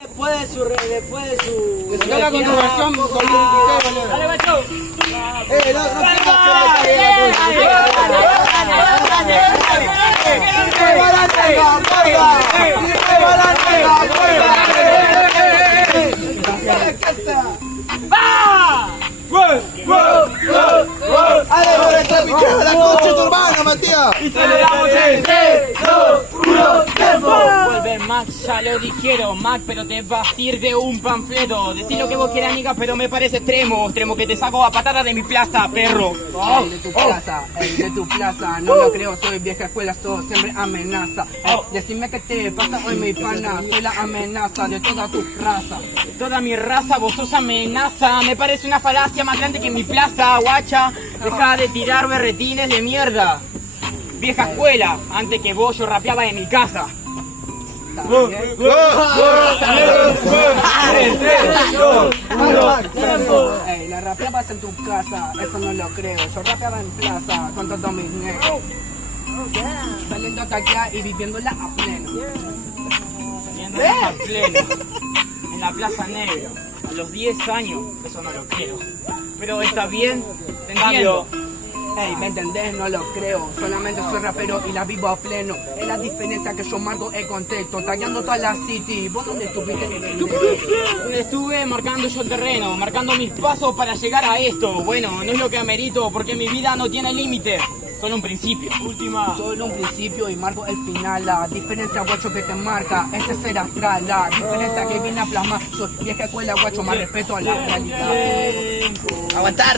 Después de su... Que se haga con tu versión 2016, boludo. ¡Dale, macho! ¡La coche tu hermano, Matías! Y celebramos en 3, 2, 1, ¡tiempo! Vuelve Max, ya lo dijeron, Mac, pero te va a sirve un panfleto. Decir lo que vos quieras, amiga, pero me parece extremo que te saco a patadas de mi plaza, perro. El de tu plaza, no lo creo, soy vieja escuela, todo siempre amenaza. Decime qué te pasa hoy, mi pana, soy la amenaza de toda tu raza. Toda mi raza, vos sos amenaza. Me parece una falacia más grande que mi plaza, guacha. Deja de tirar berretines de mierda. Vieja escuela, antes que vos yo rapeaba en mi casa. Ey, la rapeabas en tu casa, eso no lo creo. Yo rapeaba en plaza con todos mis negros. Saliendo hasta acá y viviéndola a pleno. Saliendo a pleno. En la Plaza Negro. A los 10 años, eso no lo creo. Pero está bien, te entiendo. Ey, ¿me entendés? No lo creo. Solamente soy rapero y la vivo a pleno. Es la diferencia que yo marco el contexto. Tagueando toda la city. ¿Vos dónde estuviste? Estuve marcando yo el terreno, marcando mis pasos para llegar a esto. Bueno, no es lo que amerito, porque mi vida no tiene límite. Solo un principio. Solo un principio y marco el final. La diferencia, guacho, que te marca, este es el astral. La diferencia que viene a plasmar. Soy vieja escuela, guacho, más respeto a la realidad. Aguantar.